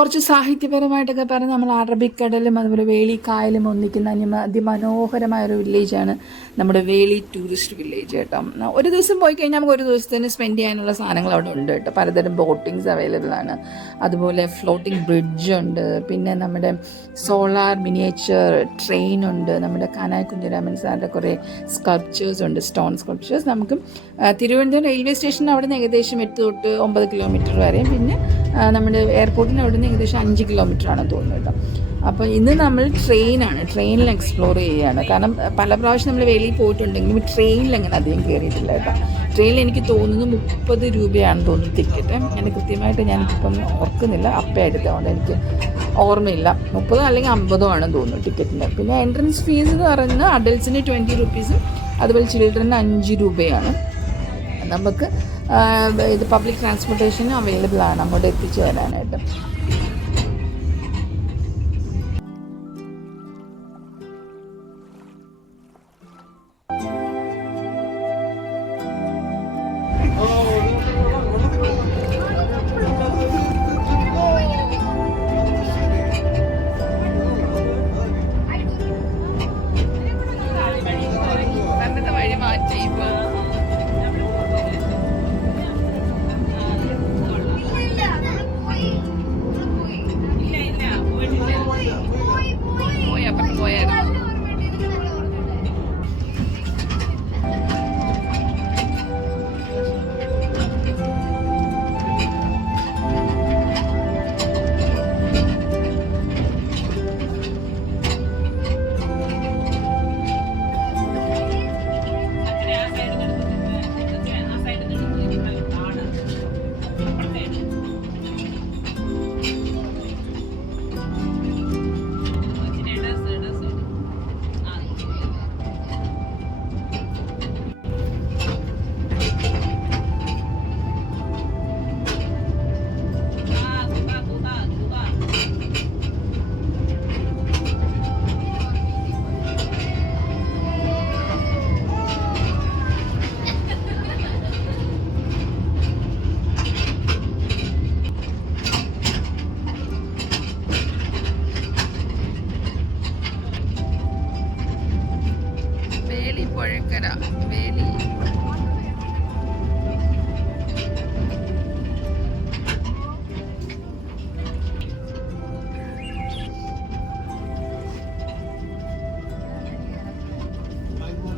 കുറച്ച് സാഹിത്യപരമായിട്ടൊക്കെ പറഞ്ഞ് നമ്മൾ അറബിക്കടലും അതുപോലെ വേളിക്കായലും ഒന്നിക്കുന്ന അതിമനോഹരമായ ഒരു വില്ലേജാണ് നമ്മുടെ വേളി ടൂറിസ്റ്റ് വില്ലേജ് കേട്ടോ. ഒരു ദിവസം പോയി കഴിഞ്ഞാൽ നമുക്ക് ഒരു ദിവസത്തിന് സ്പെൻഡ് ചെയ്യാനുള്ള സാധനങ്ങൾ അവിടെ ഉണ്ട് കേട്ടോ. പലതരം ബോട്ടിങ്സ് അവൈലബിൾ ആണ്, അതുപോലെ ഫ്ലോട്ടിംഗ് ബ്രിഡ്ജ് ഉണ്ട്, പിന്നെ നമ്മുടെ സോളാർ മിനിയേച്ചർ ട്രെയിൻ ഉണ്ട്, നമ്മുടെ കാനായി കുഞ്ഞിരാമൻ സാറിൻ്റെ കുറേ സ്കൾപ്ചേഴ്സ് ഉണ്ട്, സ്റ്റോൺ സ്കൾപ്ചേഴ്സ്. നമുക്ക് തിരുവനന്തപുരം റെയിൽവേ സ്റ്റേഷന് അവിടെ നിന്ന് ഏകദേശം 8 തൊട്ട് 9 കിലോമീറ്റർ വരെയും, പിന്നെ നമ്മുടെ എയർപോർട്ടിന് അവിടെ നിന്ന് ഏകദേശം 5 കിലോമീറ്ററാണെന്ന് തോന്നുന്നു കേട്ടോ. അപ്പോൾ ഇന്ന് നമ്മൾ ട്രെയിനിൽ എക്സ്പ്ലോർ ചെയ്യുകയാണ്. കാരണം പല പ്രാവശ്യം നമ്മൾ വെളിയിൽ പോയിട്ടുണ്ടെങ്കിലും ട്രെയിനിൽ അങ്ങനെ അധികം കയറിയിട്ടില്ല കേട്ടോ. ട്രെയിനിൽ എനിക്ക് തോന്നുന്നു 30 രൂപയാണെന്ന് തോന്നുന്നു ടിക്കറ്റ്. ഞാൻ കൃത്യമായിട്ട് ഞാനിപ്പം ഓർക്കുന്നില്ല, അപ്പം എടുത്തതുകൊണ്ട് എനിക്ക് ഓർമ്മയില്ല. 30 അല്ലെങ്കിൽ 50 ആണെന്ന് തോന്നുന്നു ടിക്കറ്റിന്. പിന്നെ എൻട്രൻസ് ഫീസ് എന്ന് പറയുന്നത് അഡൽട്ട്സിന് 20 റുപ്പീസും അതുപോലെ ചിൽഡ്രന് 5 രൂപയാണ്. നമുക്ക് ഇത് പബ്ലിക് ട്രാൻസ്പോർട്ടേഷനും അവൈലബിൾ ആണ് അങ്ങോട്ട് എത്തിച്ചു തരാനായിട്ട്.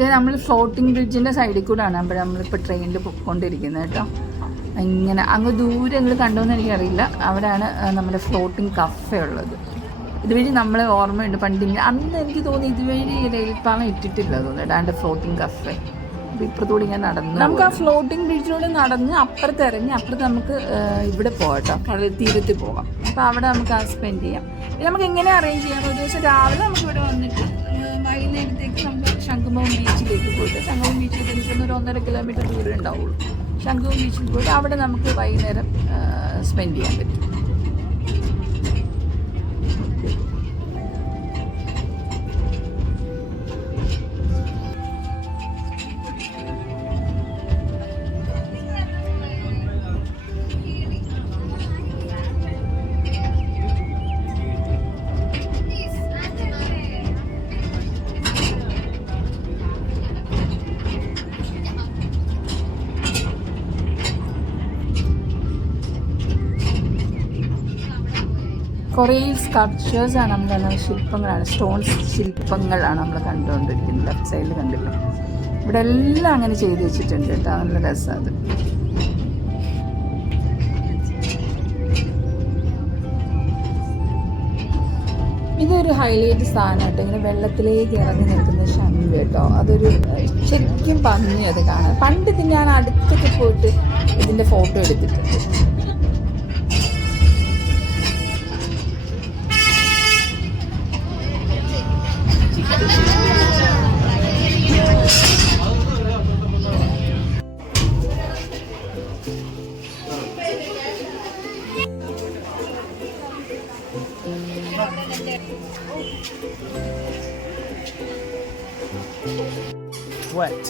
ഇത് നമ്മൾ ഫ്ലോട്ടിംഗ് ബ്രിഡ്ജിൻ്റെ സൈഡിൽ കൂടെയാണ് നമ്മളിപ്പോൾ ട്രെയിനിൽ പൊയ്ക്കൊണ്ടിരിക്കുന്നത് കേട്ടോ. ഇങ്ങനെ അങ്ങ് ദൂരെ നിങ്ങൾ കണ്ടോന്ന് എനിക്കറിയില്ല, അവിടെയാണ് നമ്മുടെ ഫ്ലോട്ടിംഗ് കഫേ ഉള്ളത്. ഇതുവഴി നമ്മളെ ഓർമ്മയുണ്ട് പണ്ടിങ്ങനെ, അന്ന് എനിക്ക് തോന്നി ഇതുവഴി റെയിൽപ്പാളം ഇട്ടിട്ടില്ല തോന്നുന്നു ഇടാണ്ട് ഫ്ലോട്ടിംഗ് കഫേ. അപ്പോൾ ഇപ്പുറത്തൂടെ ഇങ്ങനെ നടന്ന് നമുക്ക് ആ ഫ്ലോട്ടിംഗ് ബ്രിഡ്ജിലൂടെ നടന്ന് അപ്പുറത്ത് ഇറങ്ങി അപ്പുറത്ത് നമുക്ക് ഇവിടെ പോകാം കേട്ടോ, കടൽ തീരത്ത് പോകാം. അപ്പോൾ അവിടെ നമുക്ക് ആ സ്പെൻഡ് ചെയ്യാം. നമുക്ക് എങ്ങനെ അറേഞ്ച് ചെയ്യാം, ഒരു ദിവസം രാവിലെ നമുക്ക് ഇവിടെ വന്നിട്ട് വൈകുന്നേരത്തേക്ക് നമുക്ക് ശംഖുമുഖം ബീച്ചിലേക്ക് പോയിട്ട്, ശംഖുമുഖം ബീച്ചിലേക്ക് എനിക്കൊന്ന് 1.5 കിലോമീറ്റർ ദൂരം ഉണ്ടാവുള്ളൂ. ശംഖുമുഖം ബീച്ചിൽ പോയിട്ട് അവിടെ നമുക്ക് വൈകുന്നേരം സ്പെൻഡ് ചെയ്യാൻ പറ്റും. കുറേ സ്കൾപ്ചേഴ്സാണ് നമ്മൾ ശില്പങ്ങളാണ്, സ്റ്റോൺ ശില്പങ്ങളാണ് നമ്മൾ കണ്ടുകൊണ്ടിരിക്കുന്നത്. ലെഫ്റ്റ് സൈഡിൽ കണ്ടില്ല, ഇവിടെ എല്ലാം അങ്ങനെ ചെയ്ത് വെച്ചിട്ടുണ്ട് കേട്ടോ. നല്ല രസമാണ് അത്. ഇതൊരു ഹൈലൈറ്റ് സാധനം കേട്ടോ, ഇങ്ങനെ വെള്ളത്തിലേക്ക് ഇറങ്ങി നിൽക്കുന്ന ശംഖ് കേട്ടോ. അതൊരു ശരിക്കും ഭംഗി അത് കാണാൻ. പണ്ട് ഞാൻ അടുത്തൊക്കെ പോയിട്ട് ഇതിൻ്റെ ഫോട്ടോ എടുത്തിട്ടുണ്ട്. What?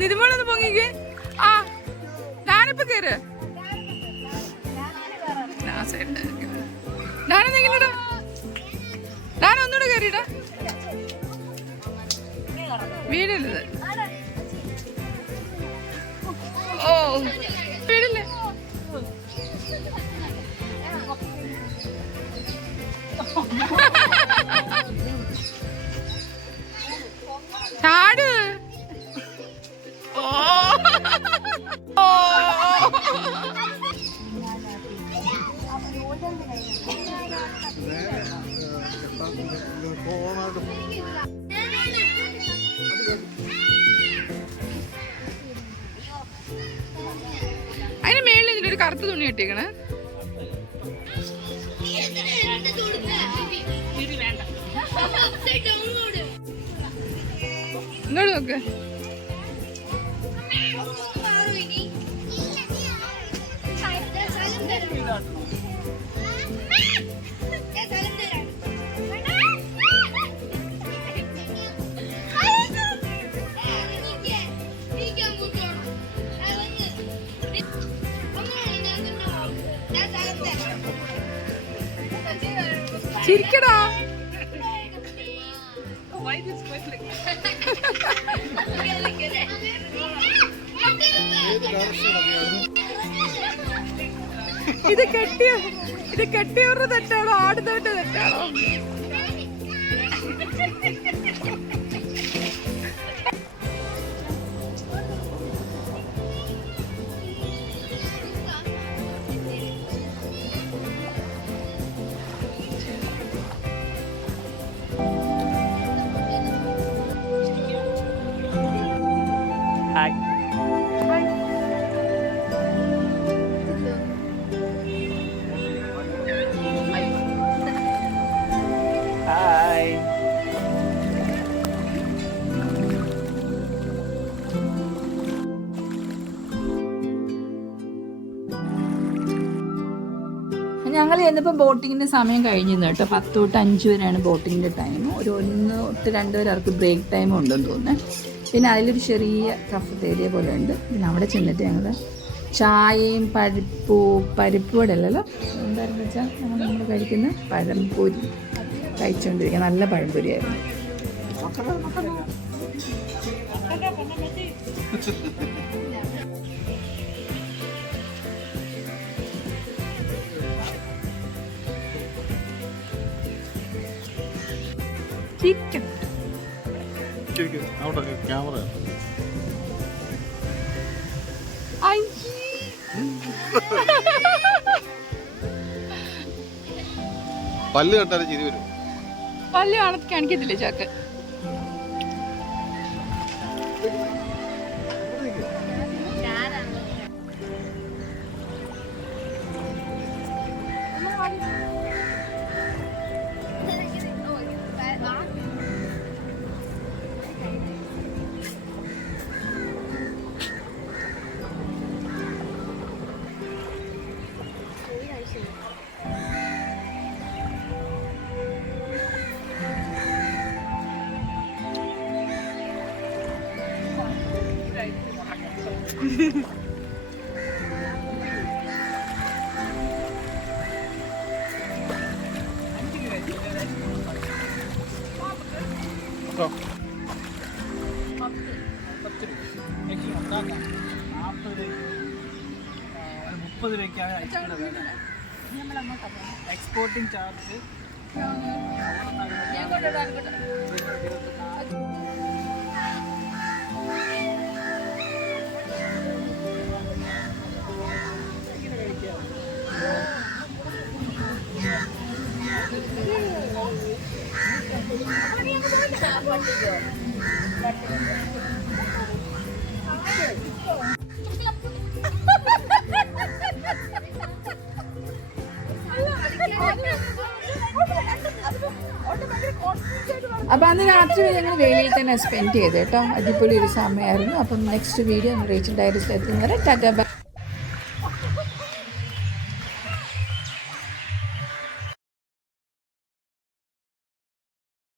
നിതുമോളൊന്ന് പൊങ്ങിക്ക്. ആ ഞാനിപ്പോ കേറ്. ഞാനെന്തെങ്കിലും ഞാനൊന്നുകൂടെ കയറിയിടാ. വീടരുത്. ഓ വീടില്ലേ. ചാട്. അതിന് മേളിൽ ഇതിലൊരു കറുത്ത തുണി കെട്ടിക്കണേ. ഇങ്ങോട്ട് നോക്ക്. ചിരിക്കടാ. ഇത് കെട്ടിയവരുടെ തെറ്റാണോ ആടുന്നവന്റെ തെറ്റാണോ? ഞങ്ങൾ ചെന്നപ്പോൾ ബോട്ടിങ്ങിൻ്റെ സമയം കഴിഞ്ഞിരുന്നു കേട്ടോ. 10 തൊട്ട് 5 വരെയാണ് ബോട്ടിങ്ങിൻ്റെ ടൈം. ഒരു 1 തൊട്ട് 2 വരെ അവർക്ക് ബ്രേക്ക് ടൈം ഉണ്ടെന്ന് തോന്നുന്നത്. പിന്നെ അതിലൊരു ചെറിയ കഫറ്റേരിയ പോലെ ഉണ്ട്. പിന്നെ അവിടെ ചെന്നിട്ട് ഞങ്ങൾ ചായയും പരിപ്പുവട അല്ലല്ലോ എന്തായിരുന്നു വെച്ചാൽ നമ്മൾ കഴിക്കുന്ന പഴംപൊരി കഴിച്ചുകൊണ്ടിരിക്കുക. നല്ല പഴംപൊരിയായിരുന്നു. ചിക്കൻ ക്യാമറ പല്ല് കണ്ടാലും ചിരി വരും. പല്ല് കാണിക്കത്തില്ലേ ചാക്ക്? എക്സ്പോർട്ടിംഗ് ചാർജ് അപ്പോൾ അന്ന് രാത്രി ഞങ്ങൾ വേലിയിൽ തന്നെ സ്പെൻഡ് ചെയ്ത് കേട്ടോ. അടിപൊളി ഒരു സമയമായിരുന്നു. അപ്പം നെക്സ്റ്റ് വീഡിയോ നമ്മൾ റീച്ച് ഡയറീസിൽ എത്തുന്നവരെ ടാറ്റ ബൈ.